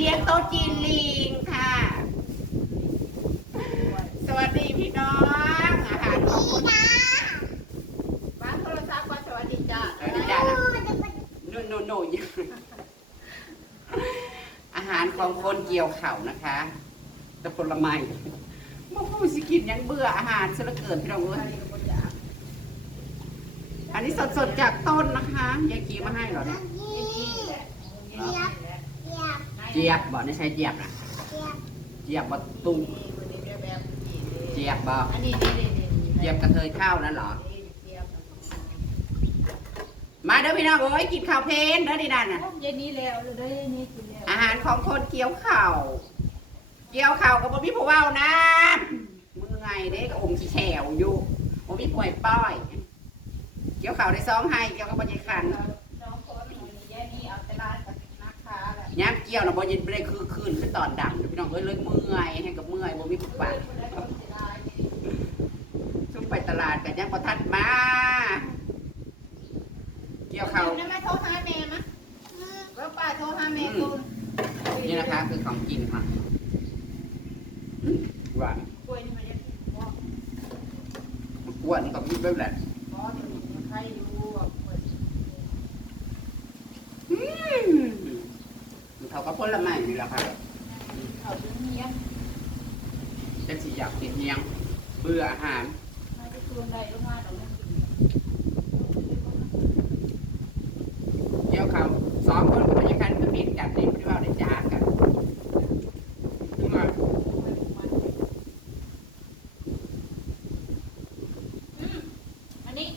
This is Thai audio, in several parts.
เลี้ยงโต๊ะจีนลิงค่ะ สวัสดีพี่น้อง อาหารของคนวางโทรศัพท์ก่อนสวัสดีจ้าสวัสดีจ้านะโนโนโนอาหารของคนเกี่ยวเข่านะคะ แต่ผลไม้มันพูดสิกินยังเบื่ออาหารซะเหลือเกินพี่น้องเอ้ยอันนี้สดๆจากต้นนะคะยายกีมาให้เหรอเนี่ยเจียบบอกไม่ใช่เจียบนะเจียบมาตุ้งเจียบบอกอันนี้นี่นี่นี่เจียบกระเทยข้าวนั่นเหรอ มาเด้อพี่น้องเอ้ยกินข้าวเพลนเด้อดีนั่นน่ะ เย็นนี้แล้วเลยเย็นนี้กินแล้วอาหารของคนเกี่ยวข่าวเกี่ยวข่าวกับบ่มีผู้เว้านะมึงไงเด้ก็อมขี้แฉวอยู่บ่มีป่วยป้อย เกี่ยวข่าวได้ซองให้เกี่ยวกับบ่ยายคันเย็นนี้เอาแต่ร้านกับนักค้าแหละ ยามเกี่ยวน่ะบ่ยินบ่ได้คือคืนคือตอนดำพี่น้องเอ้ยเลยเมื่อยให้กับเมื่อยบ่มีผู้ปากซุ่มไปตลาดกันยังบ่ทันมา เกี่ยวข่าวนั่นมาโทรหาแม่มะก็ป้าโทรหาแม่คุณนี่นะคะคือของกินค่ะอืมหวานกล้วยนี่มาเรียกพ่อมันกวนกับนี่แบบแหละ พ่อเดี๋ยวมีใครรู้ว่าเปิด อืม เขาก็พ้นละไม้อยู่แล้วค่ะเขาถึงเนี้ยจะสีอยากติดเนียงเบื่ออาหารมาจะชวนใดลงมาเราไม่กินเดี๋ยวเขาสองคนก็ยังกันก็ผิดกันนี่ไม่ได้ว่าได้จ้ากันถึงว่าอันนี้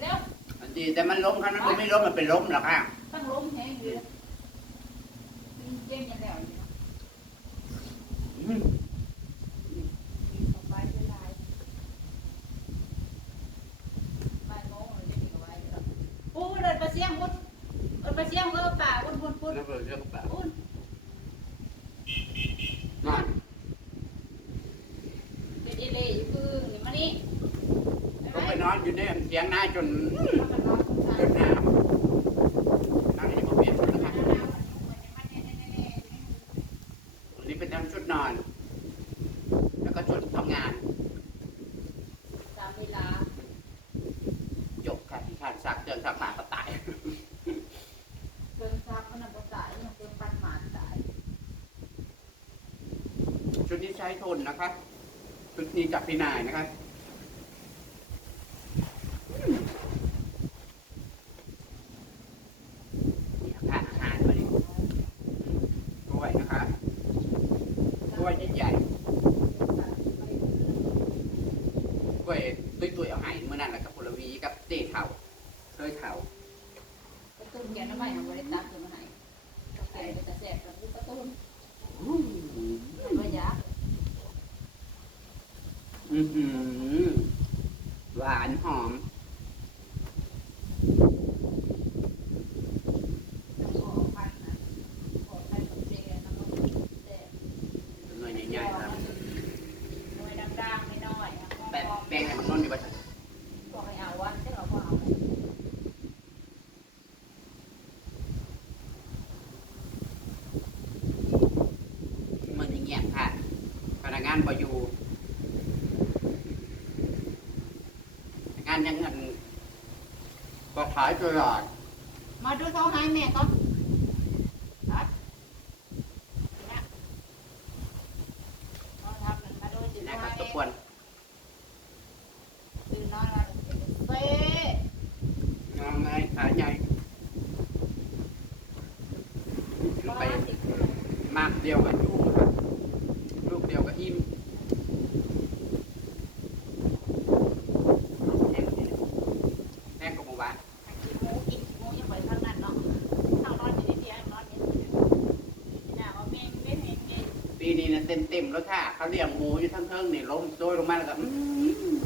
เร็วอันดีแต่มันล้มครับมันไม่ล้มมันเป็นล้มหรอกค่ะตั้งล้มแห้งอยู่แล้ว เย็นยังแล้วอยู่เนาะอืมมีต่อไปเวลาบ่ายโมงเลยจะมีเอาไว้แล้วปูเดินไปเสียงพุ่นเดินไปเสียงเออป่าพุ่นพุ่นพุ่นแล้วก็เรื่องแบบพุ่นนั่นเป็นเอเล่อยู่พึ่งนี่มานี่ ก็ไปนอนอยู่ในเสียงหน้าจนมันนอนคุณ จนหนาวนั่งนี่มาเปลี่ยนชุดแล้วค่ะอันนี้เป็นทั้งชุดนอน แล้วก็ชุดทำงาน ตามเวลา จบค่ะ ที่ขาดสักเดินสักหมาก็ตายเกินซักมันนำภาษาอย่างเกินปันหมานตายชุดนี้ใช้ทนนะคะชุดนี้จากพี่นายนะคะนี่ค่ะอาหารมาดิกล้วยนะคะกล้วยใหญ่ๆกล้วยตุ้ยๆเอาใหายเมื่อนั้นแหละกับพลวีกับเต้เข่าเคยเข่า กระตุ้นแกน้ำใหม่เอาบริตักอยู่มาไหนกาแฟเป็นตะแสบกับลูกกระตุ้น อื้อหือ ก็ยาก อื้อหือ หวานหอมขอพันนะขอพันกับเจน้ำมันแสบหน่วยใหญ่ๆครับหน่วยดังๆไม่น้อยแป้งแป้งให้มันนุ่นดีกว่าบอกให้เอาวันที่เราก็เอามันอย่างเงี้ยค่ะพนักงานบอยู่พนักงานยังเงินบอก ขายตลอดมาดูเท้าให้แม่ก่อนครับนอนทำกันมาดูสินะนะครับทุกคนตื่นนอนแล้วเซ่งามเลยขาใหญ่ลงไปมากเดียวกับยูลูกเดียวกับอิ่มแห้งนี่แห้งกับหมูหวาน กินหมูกินหมูยังไปทางนั้นเนาะทางนอนอยู่ที่เดียวนอนอยู่ที่น่าว่าแม่งเล่นเองเอง ปีนี้นะ เต็มเต็มๆแล้วค่ะเขาเลี้ยงหมูอยู่ทั้งเทิงนี่ล้มโดยลงมาแล้วก็อื้อหือ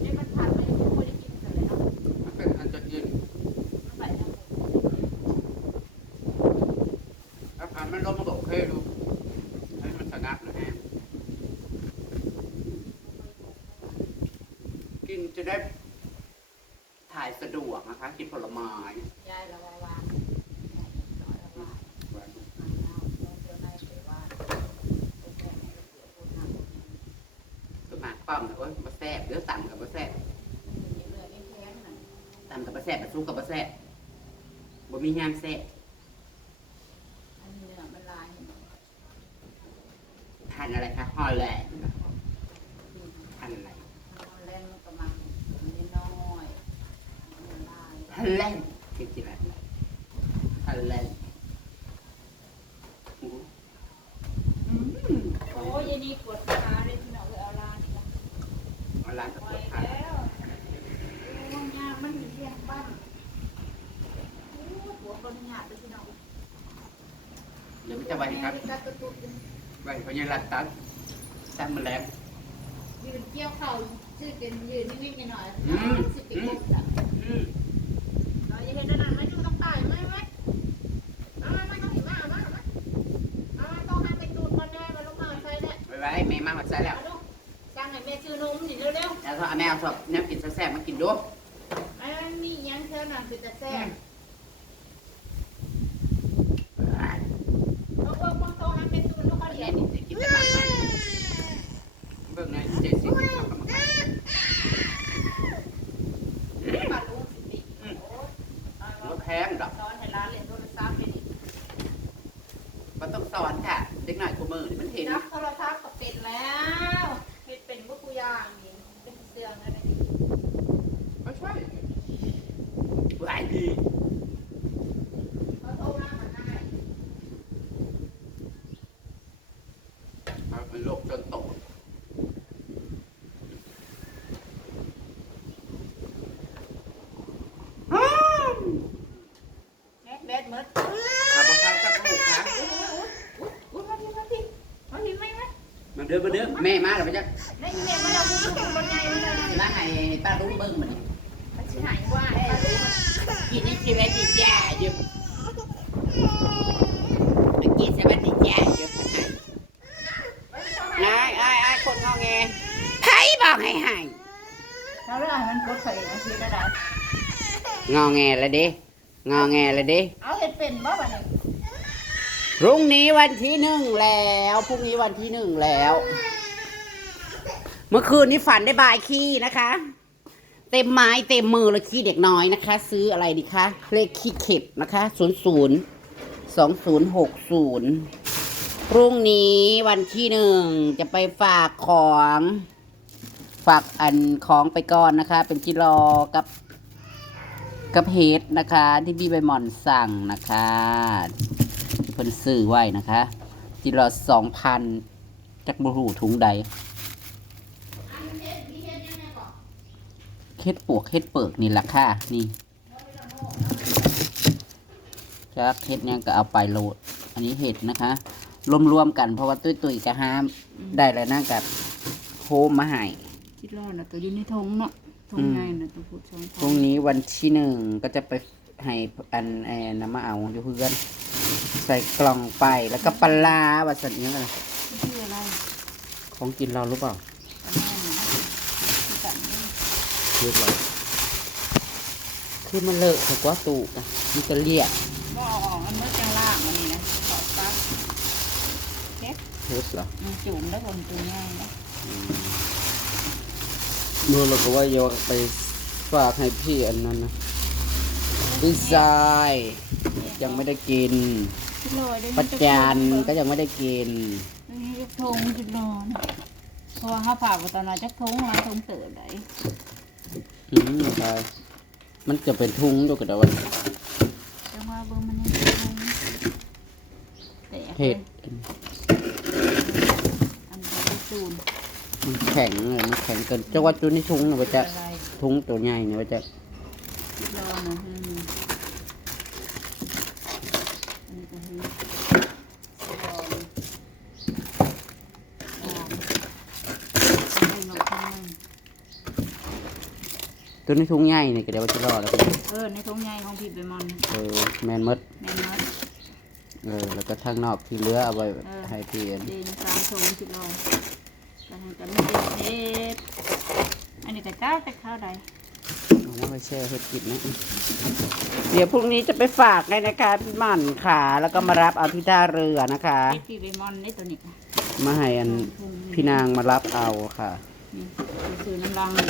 เดี๋ยวมันผ่านไปหมูจะกินกันเลยเนาะมันเป็นอันจะกินมันไปทางหมูถ้าผ่านมันล้มมันก็โอเคดูให้มันสงัดนะฮะกินจะได้ถ่ายสะดวกนะคะ กินผลไม้ ยายละวาวา หวาน ล้องนะโอ้ยมาแซ่บเดี๋ยวต่ำกับมาแซ่บต่ำกับมาแซ่บสู้กับมาแซ่บบ่มีงานแซ่บอันนี้เนี่ยมันลายพันอะไรคะฮอลแลนด์พันอะไรเล่นมันกำลังนิดน้อยมันลายฮอลแลนด์จริงๆแล้วฮอลแลนด์อืม โอ้ยนี่ปวดขาเลยพี่น้องเลยเอาลานี่ละ ฮอลแลนด์กับ ไป ตัวพันธุ์ แล้วโอ้ยงานมันมีเรียงบ้านโอ้หัวคนหยาบไปพี่น้องเดี๋ยวมันจะไว้ครับตัดตัวตุ๊ดไว้พญารัตตัดตัดแมาแล้วยืนเกี่ยวเข่าชื่อเป็นยืนนิ่งๆหน่อยอืมสิบปีกบอืมเราจะเห็นนั่นไม่ดูต้องตายไหมไหมเอามาไม่ต้องหิมะเอามาเอามาเอามาต้องให้เป็นตูดคนได้มาลงมาใส่เนี่ยไว้ไว้แม่มาหมดใส่แล้วเอาดูสั่งให้แม่ซื้อนมนี่เร็วแล้วก็เอาแม่เอาสอบน้ำกินแซ่บๆมากินดูๆไอ้มันมียังเท่านั้นคือจะแซ่บเอาเอาเอาเอาให้ เป็นตูดลูกเขาอันเดีนี้ยวนี่จะกินแต่มากไปเบิ่งหน่อยเจ๊สิกินข้าวกับมามปลาลูกสิบปีโอ้ยเอาบ่เอาแพงดอกสอนให้ร้านเรียนโทรศัพท์ไปดิมันต้องสอนค่ะ เด็กน้อยกูมือนี่มันเห็นนักโทรศัพท์ก็เป็นแล้วเฮ็ดเป็นบุกอย่างนี่เป็นเสื่องอะไรนี่ ไม่ใช่หลายดี เขาโทรมาหาได้ เอาเป็นโรคจนโตอ้าวแม่แบดหมดเอาบ่ใครจักลูกค่ะอุ้ยมาดิมาดิมาดิไม่ไหมมาเด้อมาเด้อแม่มาแล้วไปจ้ะไม่แม่มาเราดูดูบนไงมันเลยร้านไหนป้าลุงเบิ่งมาดิมันสิหายว่าไอ้ปลาลูกมันกินนี่สิวัสดีจ้าอยู่เมื่อกี้สวัสดีจ้าอยู่พันไหนไอ้ไอ้ไอ้คนงอแงไผ บอกให้ให้เราเรื่องมันกดใส่อาชีพได้งอแงแล้วเด้งอแงแล้วเด้เอาเห็ดเป็นบ่บัดนี้พรุ่งนี้วันที่หนึ่งแล้วพรุ่งนี้วันที่หนึ่งแล้ว เมื่อคืนนี้ฝันได้บายขี้นะคะ เต็มไม้เต็มมือเลยขี้เด็กน้อยนะคะ ซื้ออะไรดีคะเลขขี้เข็บนะคะศูนย์ศูนย์สองศูนย์หกศูนย์พรุ่งนี้วันที่หนึ่งจะไปฝากของ ฝากอันของไปก่อนนะคะ เป็นจิรอกับกับเฮดนะคะ ที่พี่ใบหม่อนสั่งนะคะที่เพิ่นซื้อไว้นะคะจิรอสองพันจักบรูถุงใดเฮ็ดปวกเฮ็ดเปิกนี่แหละค่ะ นี่จักเฮ็ดยังก็เอาไปโหลด อันนี้เห็ดนะคะรวมๆกันเพราะว่าตุ้ยตุยๆกะห้ามได้แล้วนั่งกับโฮมมาให้ คิดรอดนะตัวอยู่ในทงเนาะทงไงนะตัวพูดสองพรุ่งนี้วันที่หนึ่งก็จะไปให้อันแอนน้ำมาเอาอยู่เพื่อน ใส่กล่องไปแล้วก็ปลาร้าวัสันนี้กันชื่ออะไรของกินเราหรือเปล่าปลาแม่นะที่กันนี่คือเราคือมันเลอะแต่กว่าตูกอะมันจะเรียกบ่เอาออกมันเมื่อจังล่างมันนี่นะขอซักเฮ็ดเหรอ มันจุ่มแล้วบนตัวง่ายนะ เมื่อเราก็ว่าโยกไปฝากให้พี่อันนั้นนะดีไซน์ยังไม่ได้กินคิดรอได้ปัจจานก็ยังไม่ได้กินนี่ทงคิดรอนะเพราะว่าข้าฝากกับตอนนั้นจักทงมาทงเติร์ดได้อืมใช่มันจะเป็นทุงด้วยกันแต่ว่าจังว่าเบิ่งมันนี่ทงแต่เห็ดอันนี้ตูน มันแข็งเลยมันแข็งเกินจะว่าตัวนี้ทุงนะว่าจะอะไรทุงตัวใหญ่เนี่ยว่าจะคิดรอนะอืมอันนี้ก็คือสลองอ่าเอาลงข้างล่างตัวนี้ทุงใหญ่เนี่ยก็เดี๋ยวว่าจะรอแล้วกันเออในทงใหญ่ของพี่เบมอนเออแมนมดแม่นมัดเออแล้วก็ทางนอกที่เหลือเอาไว้เออ ให้พี่อัน ดีนะสามทงคิดรอ แต่ให้กันไม่เป็นเฮ็ดอันนี้ก็เจ้าแต่ข้าวใดเอาไว้แช่เฮ็ดกินนะเดี๋ยวพรุ่งนี้จะไปฝากเลยนะคะพี่หมันค่ะ แล้วก็มารับเอาที่ท่าเรือนะคะเฮ็ดพี่เบมอนนี่ตัวนี้มาให้อันพี่นางมารับเอาค่ะเนี่ซื้อน้ำรังเลย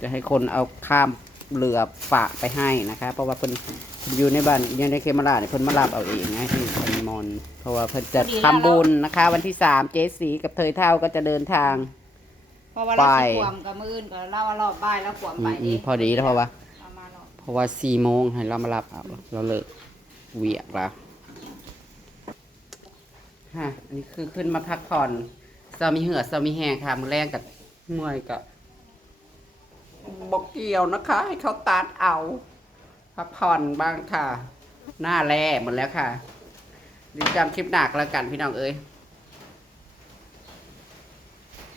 จะให้คนเอาข้าม เรือฝากไปให้นะคะเพราะว่าเพิ่นเพิ่นอยู่ในบ้านอยู่ในเคมาลาเนี่ยเพิ่นมารับเอาเองนะที่พันมอนเพราะว่าเพิ่นจะทำบุญนะคะ วันที่สามเจสีกับเทยเท่าก็จะเดินทาง เพราะว่าเราไป สิขวมกับมืออื่นก็เล่าว่ารอบบ่ายแล้วขวมอืไปมอืมพอดีแล้วเพราะว่า เอามารอบเพราะว่าสี่โมงให้เรามารับเอาเราเลิกเวียกแล้วฮะอันนี้คือขึ้นมาพักผ่อนเซามีเหือเซามีแหงค่ะมือแรงกับเมื่อยกับ บอกเกี่ยวนะคะ ให้เขาตัดเอาพักผ่อนบ้างค่ะ หน้าแร่หมดแล้วค่ะดีจำคลิปหนักแล้วกันพี่น้องเอ้ย